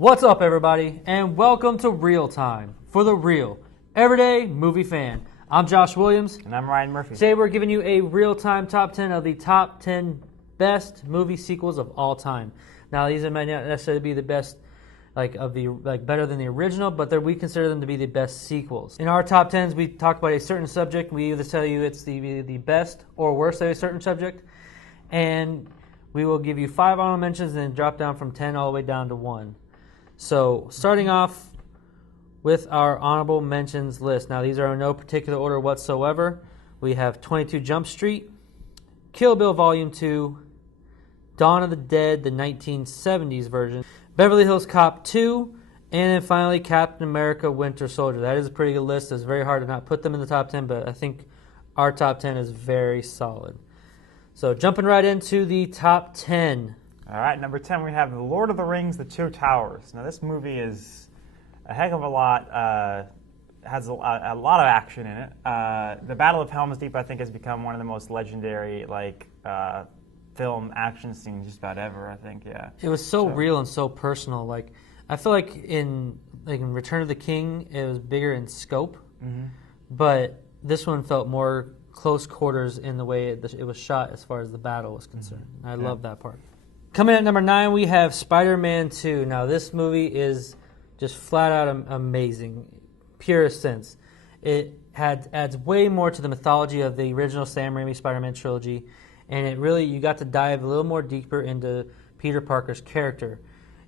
What's up, everybody, and welcome to ReelTime for the real, everyday movie fan. I'm Josh Williams. And I'm Ryan Murphy. Today we're giving you a ReelTime top 10 of the top 10 best movie sequels of all time. Now, these might not necessarily be the best, better than the original, but we consider them to be the best sequels. In our top 10s, we talk about a certain subject. We either tell you it's the best or worst of a certain subject, and we will give you 5 honorable mentions and then drop down from 10 all the way down to 1. So, starting off with our honorable mentions list. Now, these are in no particular order whatsoever. We have 22 Jump Street, Kill Bill Volume 2, Dawn of the Dead, the 1970s version, Beverly Hills Cop 2, and then finally Captain America Winter Soldier. That is a pretty good list. It's very hard to not put them in the top 10, but I think our top 10 is very solid. So, jumping right into the top 10. All right, number 10, we have The Lord of the Rings, The Two Towers. Now, this movie is a heck of a lot, has a lot of action in it. The Battle of Helm's Deep, I think, has become one of the most legendary, film action scenes just about ever, I think, yeah. It was so real and so personal. I feel like in Return of the King, it was bigger in scope, but this one felt more close quarters in the way it was shot as far as the battle was concerned. I love that part. Coming at number 9, we have SpiderMan II. Now, this movie is just flat out amazing, purest sense. It adds way more to the mythology of the original Sam Raimi Spider-Man trilogy, and you got to dive a little more deeper into Peter Parker's character,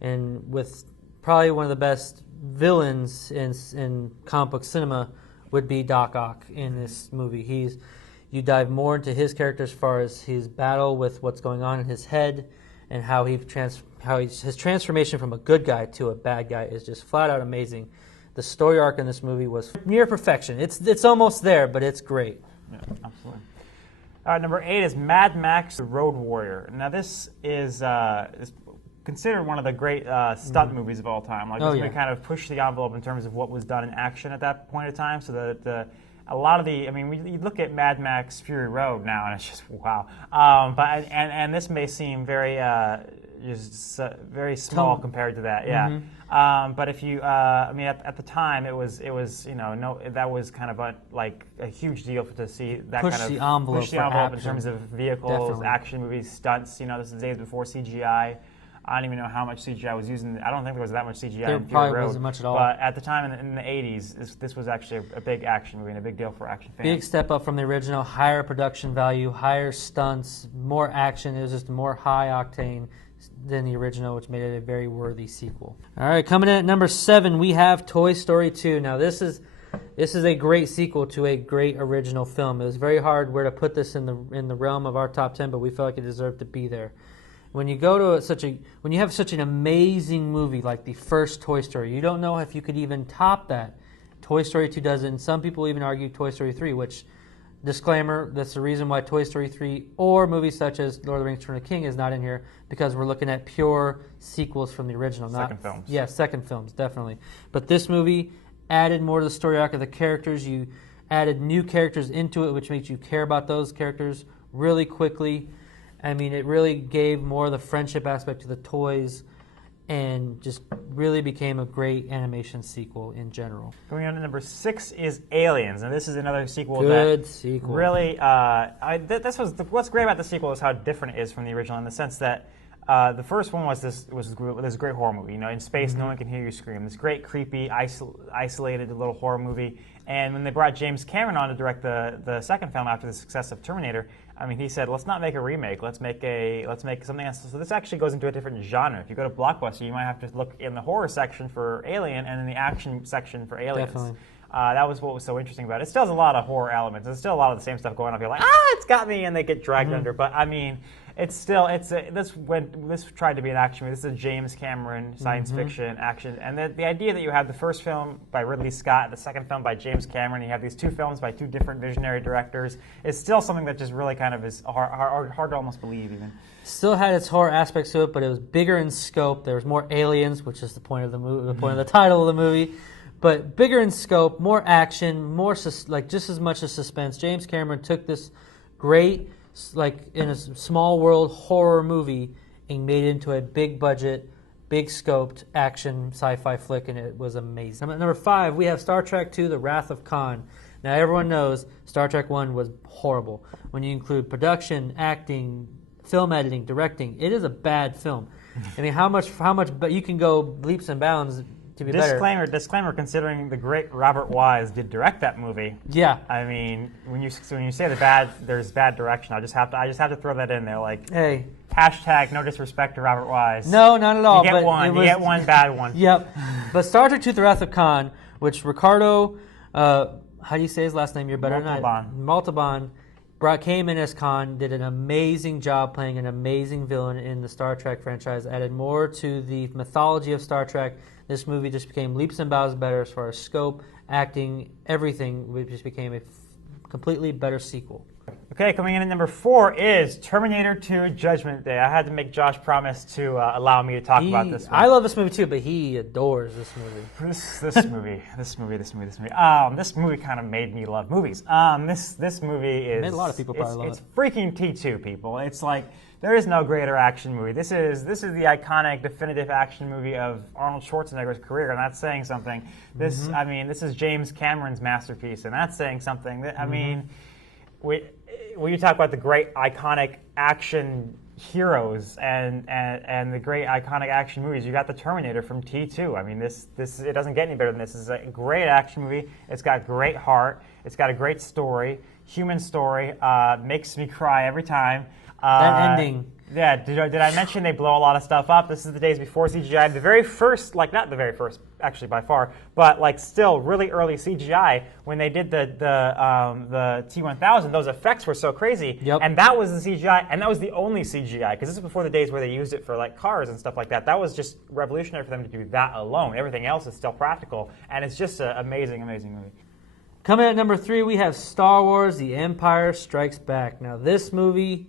and with probably one of the best villains in comic book cinema would be Doc Ock in this movie. You dive more into his character as far as his battle with what's going on in his head, and how his transformation from a good guy to a bad guy is just flat out amazing. The story arc in this movie was near perfection. It's almost there, but it's great. Yeah, absolutely. All right, number 8 is Mad Max: The Road Warrior. Now, this is considered one of the great stunt movies of all time. This movie kind of pushed the envelope in terms of what was done in action at that point in time. So that a lot of you look at Mad Max: Fury Road now, and it's just wow. But this may seem very very small compared to that, yeah. But if you, at the time, it was that was kind of a huge deal to see that push kind of the envelope in terms of vehicles, Definitely. Action movies, stunts. This is the days before CGI. I don't even know how much CGI was using. I don't think there was that much CGI. There in Fury probably Road, wasn't much at all. But at the time in the 80s, this was actually a big action movie and a big deal for action fans. Big step up from the original, higher production value, higher stunts, more action. It was just more high octane than the original, which made it a very worthy sequel. All right, coming in at number 7, we have Toy Story 2. Now, this is a great sequel to a great original film. It was very hard where to put this in the realm of our top 10, but we felt like it deserved to be there. When you go to when you have such an amazing movie like the first Toy Story, you don't know if you could even top that. Toy Story 2 doesn't. Some people even argue Toy Story 3, which, disclaimer, that's the reason why Toy Story 3 or movies such as Lord of the Rings: Return of the King is not in here, because we're looking at pure sequels from the original. Second films. Yeah, second films, definitely. But this movie added more to the story arc of the characters. You added new characters into it, which makes you care about those characters really quickly. It really gave more of the friendship aspect to the toys, and just really became a great animation sequel in general. Going on to number 6 is Aliens, and this is another sequel sequel. Really, what's great about the sequel is how different it is from the original, in the sense that the first one was this great horror movie. In space, no one can hear you scream. This great, creepy, isolated little horror movie. And when they brought James Cameron on to direct the second film after the success of Terminator, he said, let's not make a remake. Let's make something else. So this actually goes into a different genre. If you go to Blockbuster, you might have to look in the horror section for Alien and in the action section for Aliens. Definitely. That was what was so interesting about it. It still has a lot of horror elements. There's still a lot of the same stuff going on. You're like, it's got me, and they get dragged under. But this tried to be an action movie. This is a James Cameron science fiction action, and the idea that you have the first film by Ridley Scott, the second film by James Cameron, you have these two films by two different visionary directors, is still something that just really kind of is hard to almost believe even. Still had its horror aspects to it, but it was bigger in scope. There was more aliens, which is the point of the movie, the point of the title of the movie. But bigger in scope, more action, more just as much as suspense. James Cameron took this great, in a small world horror movie and made it into a big budget big scoped action sci-fi flick, and it was amazing. Number 5, we have Star Trek II: The Wrath of Khan. Now everyone knows Star Trek 1 was horrible. When you include production, acting, film editing, directing, it is a bad film. I mean, how much, but you can go leaps and bounds to be better. Disclaimer, considering the great Robert Wise did direct that movie. Yeah. I mean, when you say there's bad direction, I just have to throw that in there. Like, hey, hashtag no disrespect to Robert Wise. No, not at all. You get one bad one. Yep. But Star Trek II: The Wrath of Khan, which Ricardo, how do you say his last name? You're better than I. Montalban came in as Khan, did an amazing job playing an amazing villain in the Star Trek franchise, added more to the mythology of Star Trek. This movie just became leaps and bounds better as far as scope, acting, everything. It just became a completely better sequel. Okay, coming in at number 4 is Terminator 2: Judgment Day. I had to make Josh promise to allow me to talk about this movie. I love this movie too, but he adores this movie. This movie kind of made me love movies. This movie is... Made a lot of people probably love it. It's freaking T2, people. It's like, there is no greater action movie. This is the iconic, definitive action movie of Arnold Schwarzenegger's career, and that's saying something. This, I mean, this is James Cameron's masterpiece, and that's saying something. I mean... When you talk about the great iconic action heroes and the great iconic action movies, you got the Terminator from T2. I mean, this it doesn't get any better than this. This is a great action movie. It's got great heart. It's got a great story, human story. Makes me cry every time. That ending. Yeah, did I mention they blow a lot of stuff up? This is the days before CGI. The very first, like not the very first, actually by far, but like still really early CGI when they did the T-1000. Those effects were so crazy, and that was the CGI, and that was the only CGI because this is before the days where they used it for like cars and stuff like that. That was just revolutionary for them to do that alone. Everything else is still practical, and it's just an amazing, amazing movie. Coming at number 3, we have Star Wars: The Empire Strikes Back. Now this movie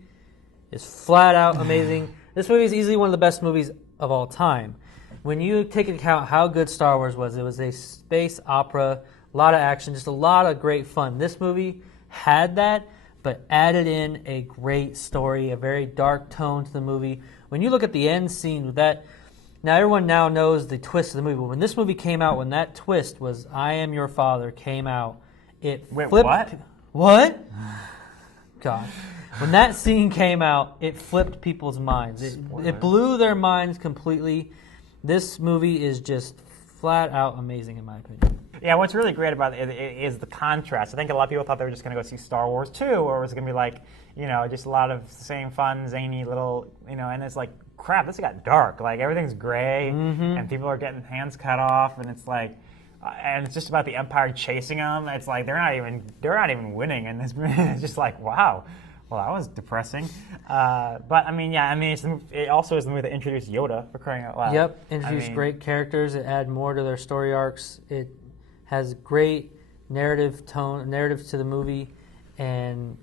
is flat out amazing. This movie is easily one of the best movies of all time. When you take into account how good Star Wars was, it was a space opera, a lot of action, just a lot of great fun. This movie had that, but added in a great story, a very dark tone to the movie. When you look at the end scene with that, now everyone now knows the twist of the movie, but when this movie came out, when that twist was "I am your father" came out, it flipped. What? What? Gosh. When that scene came out, it flipped people's minds. It blew their minds completely. This movie is just flat out amazing, in my opinion. Yeah, what's really great about it is the contrast. I think a lot of people thought they were just going to go see Star Wars 2, or it was going to be like, just a lot of the same fun, zany little, and it's like, crap, this got dark. Like, everything's gray, and people are getting hands cut off, and it's like, and it's just about the Empire chasing them. It's like they're not even winning, and it's just like, wow. Well, that was depressing. But I mean, it also is the movie that introduced Yoda, for crying out loud. Yep, introduced great characters. It added more to their story arcs. It has great narrative to the movie, and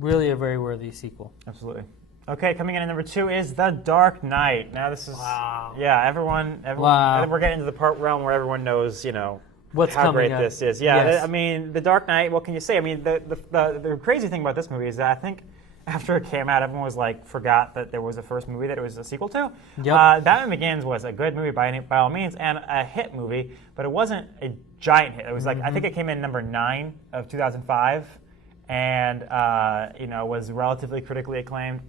really a very worthy sequel. Absolutely. Okay, coming in at number 2 is The Dark Knight. Now this is everyone. Wow. We're getting into the part realm where everyone knows, what's how great up. this is. Yeah, yes. I mean, The Dark Knight, what can you say? I mean, the crazy thing about this movie is that I think after it came out, everyone was like, forgot that there was a first movie that it was a sequel to. Yep. Batman Begins was a good movie by all means, and a hit movie, but it wasn't a giant hit. It was like, I think it came in number 9 of 2005, and was relatively critically acclaimed.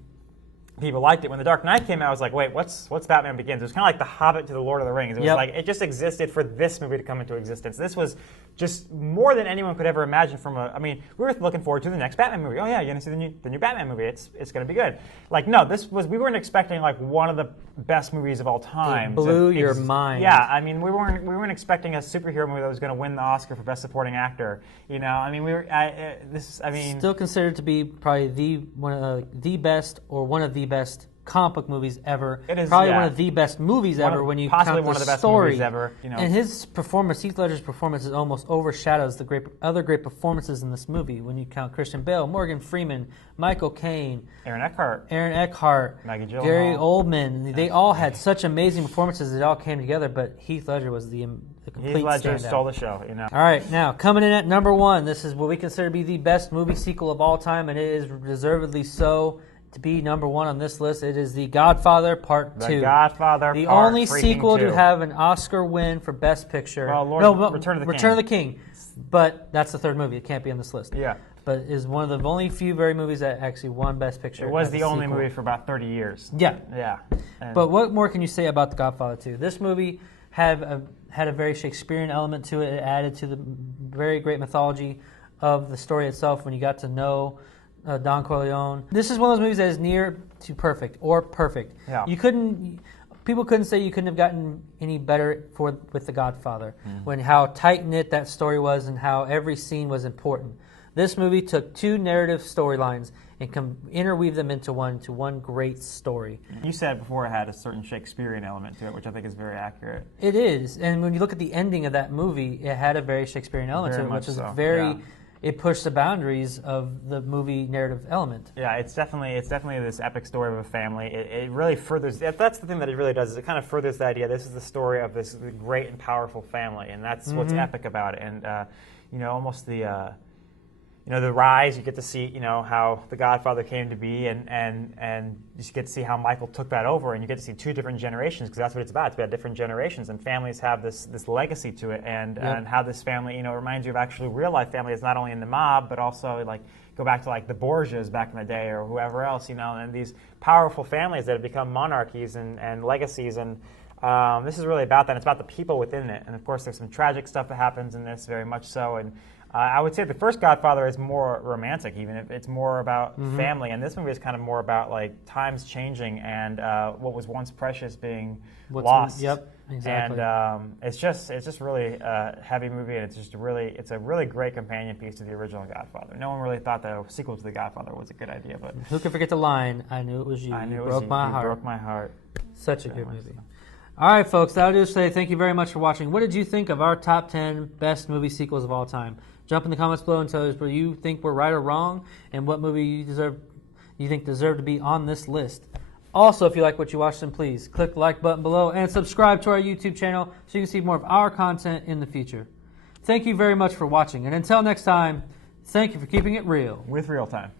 People liked it. When The Dark Knight came out, I was like, wait, what's Batman Begins? It was kind of like The Hobbit to The Lord of the Rings. It was like, it just existed for this movie to come into existence. This was just more than anyone could ever imagine we were looking forward to the next Batman movie. Oh yeah, you're going to see the new Batman movie. It's going to be good. Like, no, we weren't expecting like one of the best movies of all time. It blew your mind. Yeah, I mean, we weren't expecting a superhero movie that was going to win the Oscar for Best Supporting Actor. I mean, still considered to be probably one of the best comic book movies ever. It is probably one of the best movies ever when you count the story. Possibly one of the best movies ever. And his performance, Heath Ledger's performance, almost overshadows the other great performances in this movie. When you count Christian Bale, Morgan Freeman, Michael Caine, Aaron Eckhart, Maggie Gyllenhaal, Gary Oldman. They all had such amazing performances. It all came together, but Heath Ledger was the complete Heath Ledger standout. stole the show. All right, now coming in at number 1. This is what we consider to be the best movie sequel of all time, and it is deservedly so. to be number 1 on this list. It is The Godfather Part 2. The Godfather the Part only sequel 2. to have an Oscar win for Best Picture. Well, Return of the King. But that's the third movie. It can't be on this list. Yeah. But is one of the only few very movies that actually won Best Picture. It was the only movie for about 30 years. Yeah. Yeah. But what more can you say about The Godfather 2? This movie had a very Shakespearean element to it. It added to the very great mythology of the story itself when you got to know Don Corleone. This is one of those movies that is near to perfect or perfect. Yeah. People couldn't say you couldn't have gotten any better with The Godfather when how tight-knit that story was and how every scene was important. This movie took 2 narrative storylines and interweave them into one great story. You said before it had a certain Shakespearean element to it, which I think is very accurate. It is, and when you look at the ending of that movie, it had a very Shakespearean element to it, which is it pushed the boundaries of the movie narrative element. Yeah, it's definitely this epic story of a family. It really furthers. That's the thing that it really does. Is it kind of furthers the idea. This is the story of this great and powerful family, and that's what's epic about it. And almost the rise. You get to see how the Godfather came to be, and you get to see how Michael took that over, and you get to see 2 different generations because that's what it's about. It's about different generations, and families have this legacy to it, and how this family reminds you of actually real life family. It's not only in the mob, but also go back to the Borgias back in the day or whoever else, and these powerful families that have become monarchies and legacies, and this is really about that. It's about the people within it, and of course there's some tragic stuff that happens in this, very much so, and I would say the first Godfather is more romantic, even if it's more about family, and this movie is kind of more about times changing and what was once precious being lost. Yep, exactly. And it's just really a heavy movie, and it's a really great companion piece to the original Godfather. No one really thought that a sequel to The Godfather was a good idea, but who could forget the line? I knew it was you. I knew it was broke you. my You heart. broke my heart. Such a good movie. All right, folks, that'll do us today. Thank you very much for watching. What did you think of our top 10 best movie sequels of all time? Jump in the comments below and tell us whether you think we're right or wrong and what movie you think deserve to be on this list. Also, if you like what you watched, then please click the like button below and subscribe to our YouTube channel so you can see more of our content in the future. Thank you very much for watching, and until next time, thank you for keeping it real. With ReelTime.